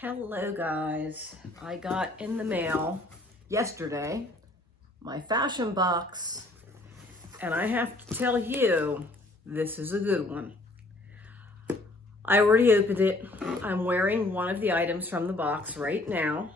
Hello guys, I got in the mail yesterday my Fashom box, and I have to tell you, this is a good one. I already opened it. I'm wearing one of the items from the box right now.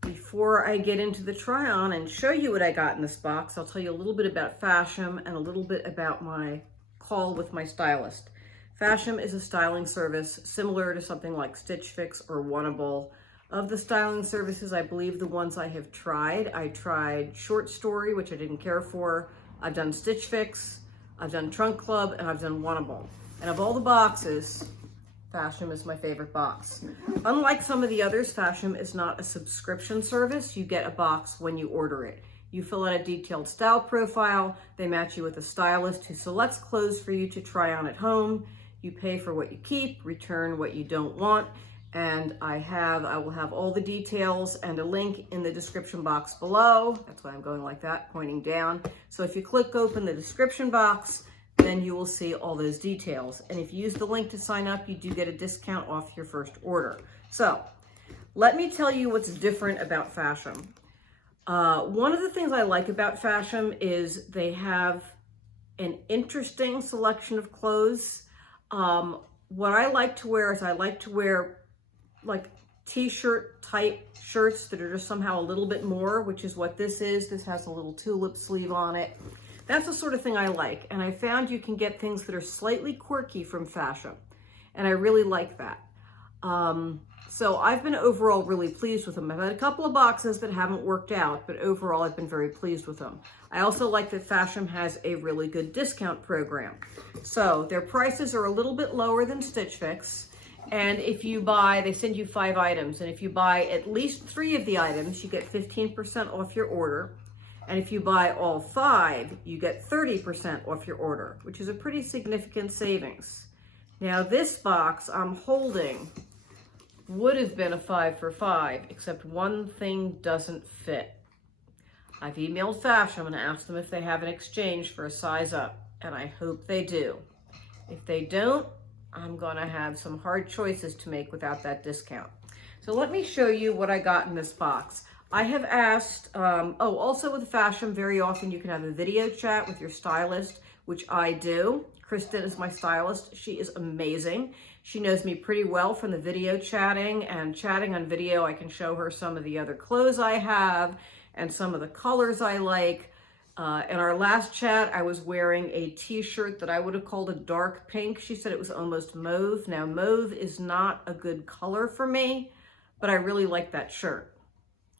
Before I get into the try on and show you what I got in this box, I'll tell you a little bit about Fashom and a little bit about my call with my stylist. Fashom is a styling service similar to something like Stitch Fix or Oneable. Of the styling services, I believe the ones I have tried, I tried Short Story, which I didn't care for. I've done Stitch Fix, I've done Trunk Club, and I've done Oneable. And of all the boxes, Fashom is my favorite box. Unlike some of the others, Fashom is not a subscription service. You get a box when you order it. You fill out a detailed style profile. They match you with a stylist who selects clothes for you to try on at home. You pay for what you keep, return what you don't want, and I will have all the details and a link in the description box below. That's why I'm going like that, pointing down. So if you click open the description box, then you will see all those details. And if you use the link to sign up, you do get a discount off your first order. So let me tell you what's different about Fashom. One of the things I like about Fashom is they have an interesting selection of clothes. What I like to wear is I like to wear like t-shirt type shirts that are just somehow a little bit more, which is what this is. This has a little tulip sleeve on it. That's the sort of thing I like. And I found you can get things that are slightly quirky from Fashom. And I really like that. So I've been overall really pleased with them. I've had a couple of boxes that haven't worked out, but overall I've been very pleased with them. I also like that Fashom has a really good discount program. So their prices are a little bit lower than Stitch Fix. And if you buy, they send you 5 items. And if you buy at least 3 of the items, you get 15% off your order. And if you buy all 5, you get 30% off your order, which is a pretty significant savings. Now this box I'm holding would have been a 5 for 5, except one thing doesn't fit. I've emailed Fashom and asked them if they have an exchange for a size up, and I hope they do. If they don't, I'm gonna have some hard choices to make without that discount. So let me show you what I got in this box. I have asked, also with Fashom, very often you can have a video chat with your stylist, which I do. Kristen is my stylist. She is amazing. She knows me pretty well from the video chatting, and chatting on video, I can show her some of the other clothes I have and some of the colors I like. In our last chat, I was wearing a t-shirt that I would have called a dark pink. She said it was almost mauve. Now, mauve is not a good color for me, but I really like that shirt.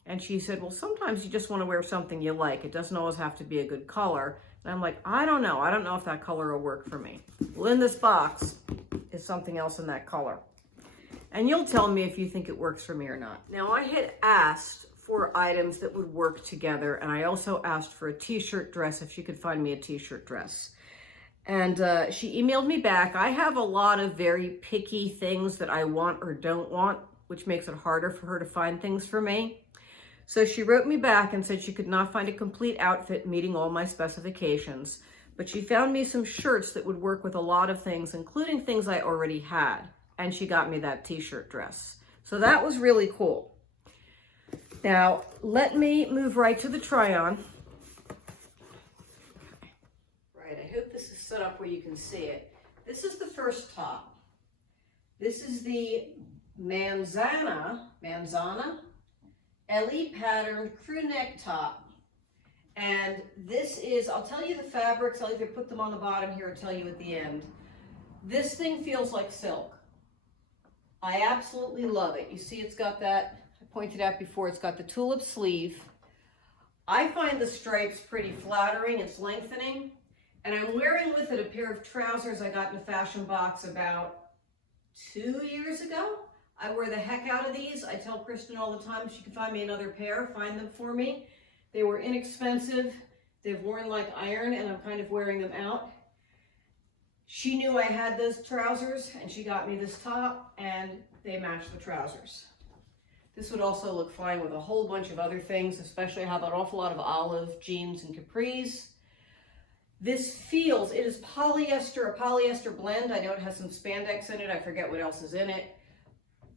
And she said, well, sometimes you just want to wear something you like. It doesn't always have to be a good color. And I'm like, I don't know. I don't know if that color will work for me. Well, in this box is something else in that color. And you'll tell me if you think it works for me or not. Now, I had asked for items that would work together. And I also asked for a t-shirt dress, if she could find me a t-shirt dress. And she emailed me back. I have a lot of very picky things that I want or don't want, which makes it harder for her to find things for me. So she wrote me back and said she could not find a complete outfit meeting all my specifications, but she found me some shirts that would work with a lot of things, including things I already had. And she got me that t-shirt dress. So that was really cool. Now, let me move right to the try-on. Right, I hope this is set up where you can see it. This is the first top. This is the Marzana LE pattern crew neck top. And this is, I'll tell you the fabrics, I'll either put them on the bottom here or tell you at the end. This thing feels like silk. I absolutely love it. You see it's got that, I pointed out before, it's got the tulip sleeve. I find the stripes pretty flattering, it's lengthening. And I'm wearing with it a pair of trousers I got in a Fashom box about 2 years ago. I wear the heck out of these. I tell Kristen all the time, if she can find me another pair, find them for me. They were inexpensive. They've worn like iron, and I'm kind of wearing them out. She knew I had those trousers, and she got me this top, and they match the trousers. This would also look fine with a whole bunch of other things, especially I have an awful lot of olive jeans and capris. This feels, it is polyester, a polyester blend. I know it has some spandex in it. I forget what else is in it.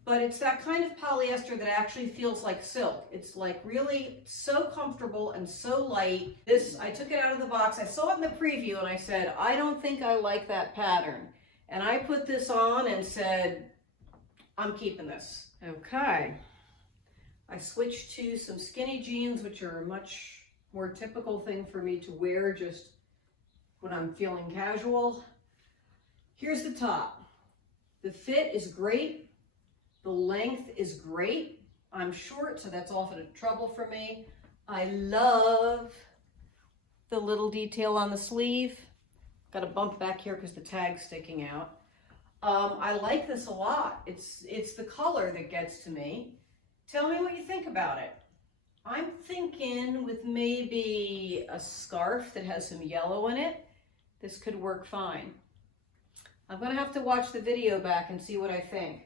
but it's that kind of polyester that actually feels like silk. It's like really so comfortable and so light. This, I took it out of the box. I saw it in the preview and I said, I don't think I like that pattern. And I put this on and said, I'm keeping this. Okay. I switched to some skinny jeans, which are a much more typical thing for me to wear just when I'm feeling casual. Here's the top. The fit is great. The length is great. I'm short, so that's often a trouble for me. I love the little detail on the sleeve. Got a bump back here because the tag's sticking out. I like this a lot. It's the color that gets to me. Tell me what you think about it. I'm thinking with maybe a scarf that has some yellow in it, this could work fine. I'm gonna have to watch the video back and see what I think.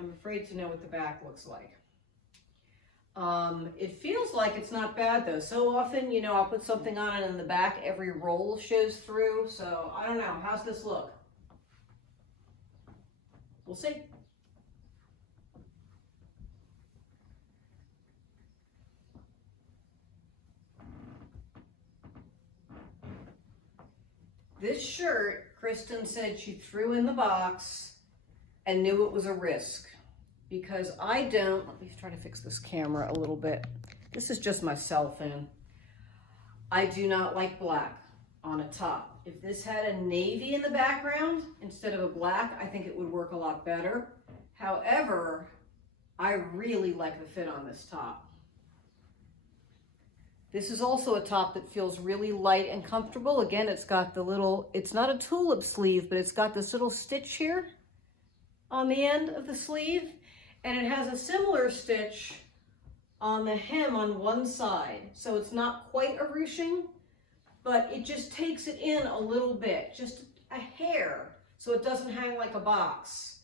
I'm afraid to know what the back looks like. It feels like it's not bad though. So often, you know, I'll put something on and in the back, every roll shows through. So I don't know, how's this look? We'll see. This shirt, Kristen said she threw in the box and knew it was a risk, because I don't, let me try to fix this camera a little bit. This is just my cell phone. I do not like black on a top. If this had a navy in the background instead of a black, I think it would work a lot better. However, I really like the fit on this top. This is also a top that feels really light and comfortable. Again, it's got the little, it's not a tulip sleeve, but it's got this little stitch here on the end of the sleeve, and it has a similar stitch on the hem on one side. So it's not quite a ruching, but it just takes it in a little bit, just a hair, so it doesn't hang like a box.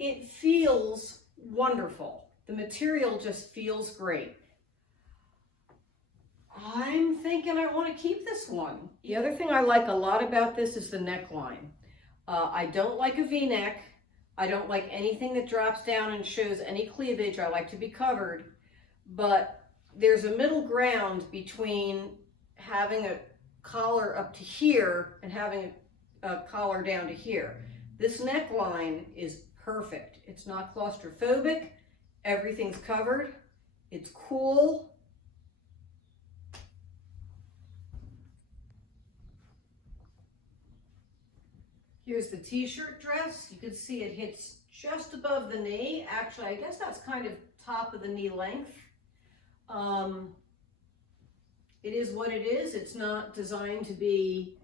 It feels wonderful. The material just feels great. I'm thinking I want to keep this one. The other thing I like a lot about this is the neckline. I don't like a V-neck. I don't like anything that drops down and shows any cleavage. I like to be covered, but there's a middle ground between having a collar up to here and having a collar down to here. This neckline is perfect. It's not claustrophobic. Everything's covered. It's cool. Here's the t-shirt dress. You can see it hits just above the knee. Actually, I guess that's kind of top of the knee length. It is what it is. It's not designed to be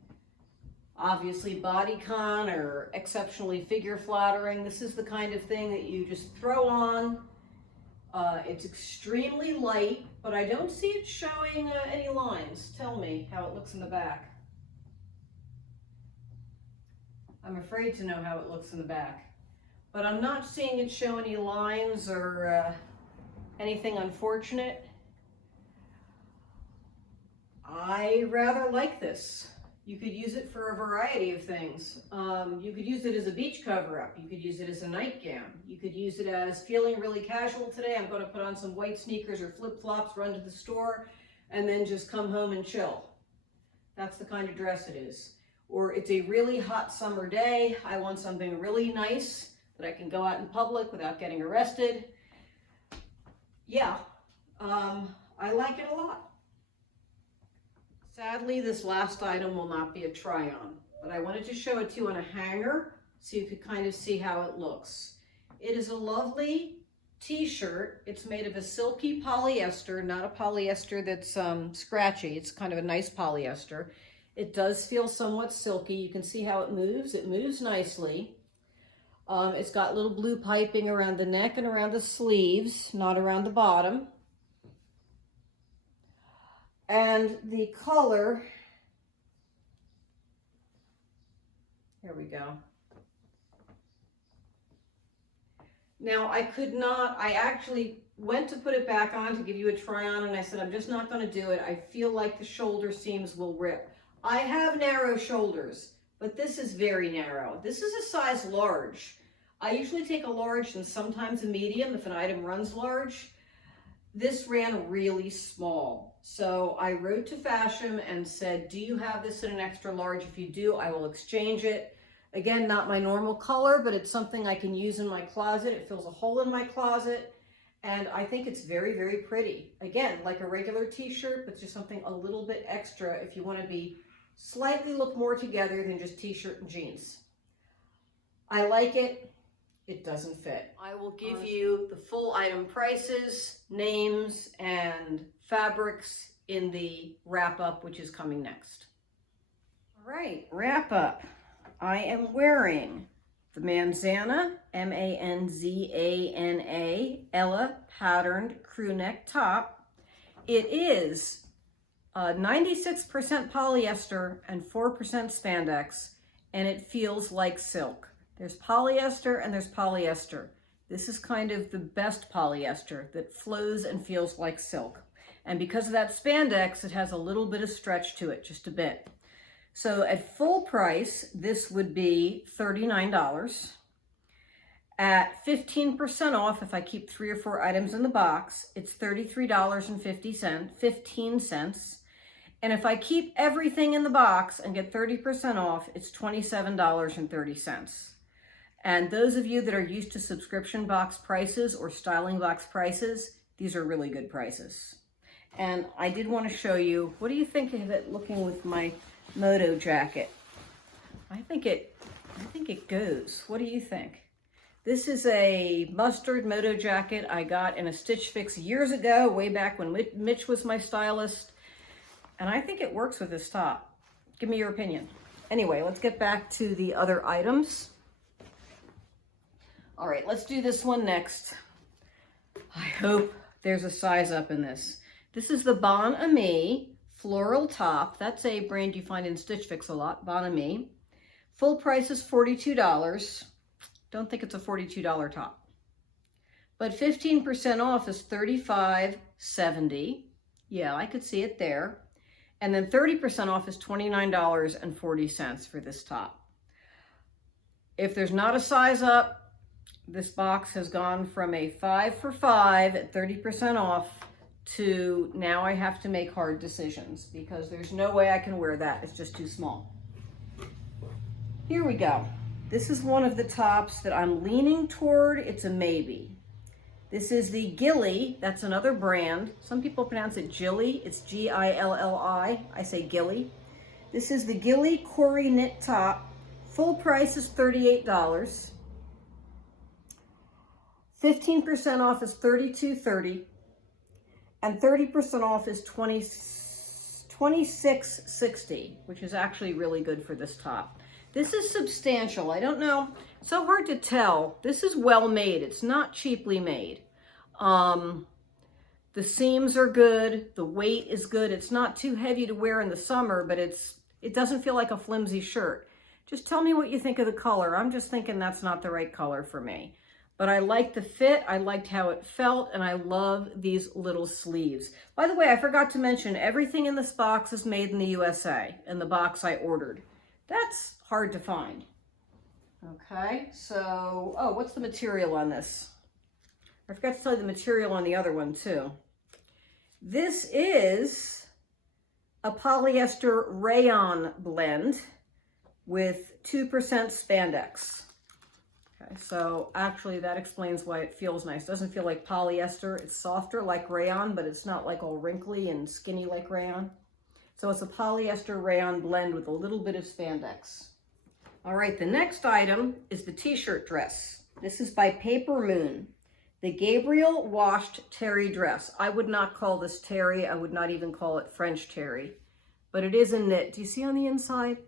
obviously bodycon or exceptionally figure flattering. This is the kind of thing that you just throw on. It's extremely light, but I don't see it showing any lines. Tell me how it looks in the back. I'm afraid to know how it looks in the back, but I'm not seeing it show any lines or anything unfortunate. I rather like this. You could use it for a variety of things. You could use it as a beach cover-up. You could use it as a nightgown. You could use it as feeling really casual today. I'm going to put on some white sneakers or flip-flops, run to the store, and then just come home and chill. That's the kind of dress it is. Or it's a really hot summer day. I want something really nice that I can go out in public without getting arrested. Yeah, I like it a lot. Sadly, this last item will not be a try-on, but I wanted to show it to you on a hanger so you could kind of see how it looks. It is a lovely t-shirt. It's made of a silky polyester, not a polyester that's scratchy. It's kind of a nice polyester. It does feel somewhat silky. You can see how it moves. It moves nicely. It's got little blue piping around the neck and around the sleeves, not around the bottom. And the color, here we go. Now I actually went to put it back on to give you a try on, and I said, I'm just not going to do it. I feel like the shoulder seams will rip. I have narrow shoulders, but this is very narrow. This is a size large. I usually take a large and sometimes a medium if an item runs large. This ran really small. So I wrote to Fashom and said, do you have this in an extra large? If you do, I will exchange it. Again, not my normal color, but it's something I can use in my closet. It fills a hole in my closet. And I think it's very, very pretty. Again, like a regular t-shirt, but just something a little bit extra if you want to be slightly look more together than just t-shirt and jeans. I like it. It doesn't fit. I will give you the full item prices, names, and fabrics in the wrap up, which is coming next. All right, wrap up. I am wearing the Marzana, M-A-N-Z-A-N-A, Ella patterned crew neck top. It is 96% polyester and 4% spandex, and it feels like silk. There's polyester and there's polyester. This is kind of the best polyester that flows and feels like silk. And because of that spandex, it has a little bit of stretch to it, just a bit. So at full price, this would be $39. At 15% off, if I keep 3 or 4 items in the box, it's $33.15. And if I keep everything in the box and get 30% off, it's $27.30. And those of you that are used to subscription box prices or styling box prices, these are really good prices. And I did want to show you, what do you think of it looking with my moto jacket? I think it goes. What do you think? This is a mustard moto jacket I got in a Stitch Fix years ago, way back when Mitch was my stylist. And I think it works with this top. Give me your opinion. Anyway, let's get back to the other items. All right, let's do this one next. I hope there's a size up in this. This is the Bon Ami floral top. That's a brand you find in Stitch Fix a lot, Bon Ami. Full price is $42. Don't think it's a $42 top. But 15% off is $35.70. Yeah, I could see it there. And then 30% off is $29.40 for this top. If there's not a size up, this box has gone from a 5 for $5 at 30% off to now I have to make hard decisions because there's no way I can wear that. It's just too small. Here we go. This is one of the tops that I'm leaning toward. It's a maybe. This is the Gilli. That's another brand. Some people pronounce it Gilli. It's G-I-L-L-I. I say Gilli. This is the Gilli Cori knit top. Full price is $38. 15% off is $32.30, and 30% off is $26.60, which is actually really good for this top. This is substantial. I don't know. It's so hard to tell. This is well made. It's not cheaply made. The seams are good. The weight is good. It's not too heavy to wear in the summer, but it doesn't feel like a flimsy shirt. Just tell me what you think of the color. I'm just thinking that's not the right color for me. But I liked the fit, I liked how it felt, and I love these little sleeves. By the way, I forgot to mention, everything in this box is made in the USA, in the box I ordered. That's hard to find. Okay, so, oh, what's the material on this? I forgot to tell you the material on the other one too. This is a polyester rayon blend with 2% spandex. Okay, so actually that explains why it feels nice. It doesn't feel like polyester. It's softer like rayon, but it's not like all wrinkly and skinny like rayon. So it's a polyester rayon blend with a little bit of spandex. All right, the next item is the t-shirt dress. This is by Papermoon, the Gabriel washed terry dress. I would not call this terry. I would not even call it French terry, but it is a knit. Do you see on the inside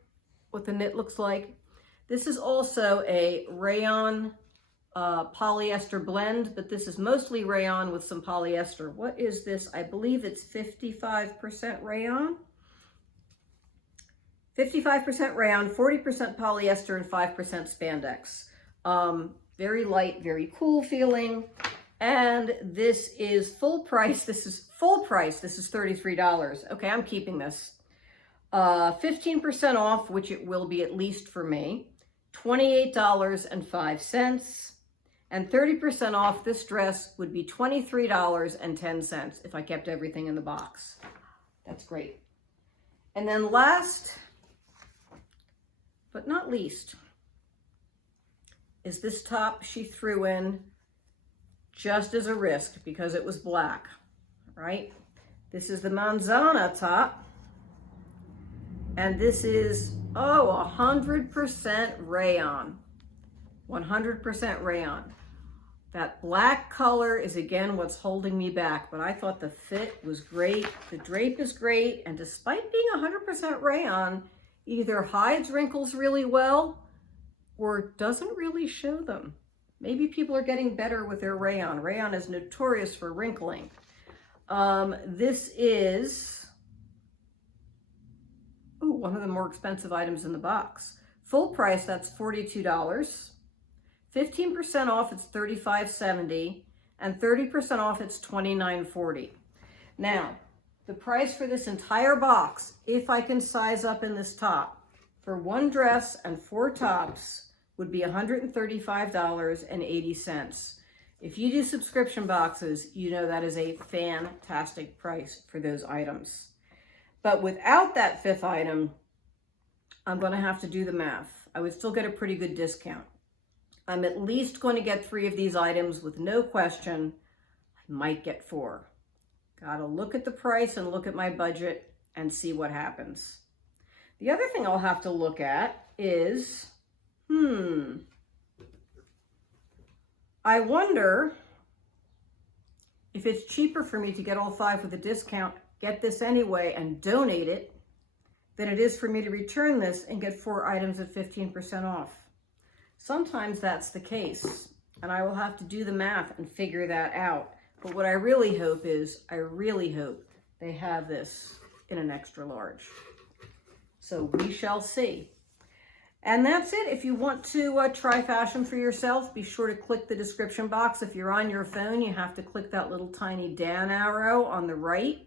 what the knit looks like? This is also a rayon polyester blend, but this is mostly rayon with some polyester. What is this? I believe it's 55% rayon. 55% rayon, 40% polyester, and 5% spandex. Very light, very cool feeling. And this is full price. This is full price. This is $33. Okay, I'm keeping this. 15% off, which it will be at least for me. $28.05. And 30% off this dress would be $23.10 if I kept everything in the box. That's great. And then last but not least is this top she threw in just as a risk because it was black, right? This is the Marzana top. And this is, 100% rayon. 100% rayon. That black color is again what's holding me back, but I thought the fit was great. The drape is great, and despite being 100% rayon, either hides wrinkles really well or doesn't really show them. Maybe people are getting better with their rayon. Rayon is notorious for wrinkling. This is one of the more expensive items in the box. Full price, that's $42. 15% off, it's $35.70, and 30% off, it's $29.40. Now, the price for this entire box, if I can size up in this top, for one dress and 4 tops, would be $135.80. If you do subscription boxes, you know that is a fantastic price for those items. But without that 5th item, I'm going to have to do the math. I would still get a pretty good discount. I'm at least going to get 3 of these items with no question. I might get 4. Gotta look at the price and look at my budget and see what happens. The other thing I'll have to look at is, I wonder if it's cheaper for me to get all 5 with a discount, get this anyway and donate it, than it is for me to return this and get 4 items at 15% off. Sometimes that's the case, and I will have to do the math and figure that out. But what I really hope is, they have this in an extra large. So we shall see. And that's it. If you want to try Fashom for yourself, be sure to click the description box. If you're on your phone, you have to click that little tiny down arrow on the right,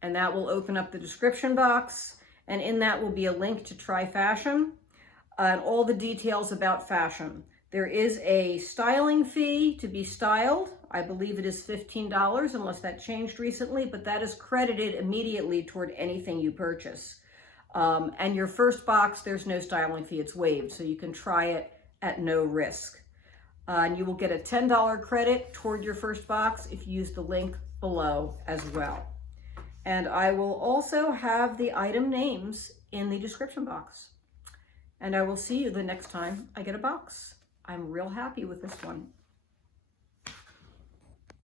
and that will open up the description box. And in that will be a link to try Fashom and all the details about Fashom. There is a styling fee to be styled. I believe it is $15 unless that changed recently, but that is credited immediately toward anything you purchase. And your first box, there's no styling fee, it's waived, so you can try it at no risk. And you will get a $10 credit toward your first box if you use the link below as well. And I will also have the item names in the description box. And I will see you the next time I get a box. I'm real happy with this one.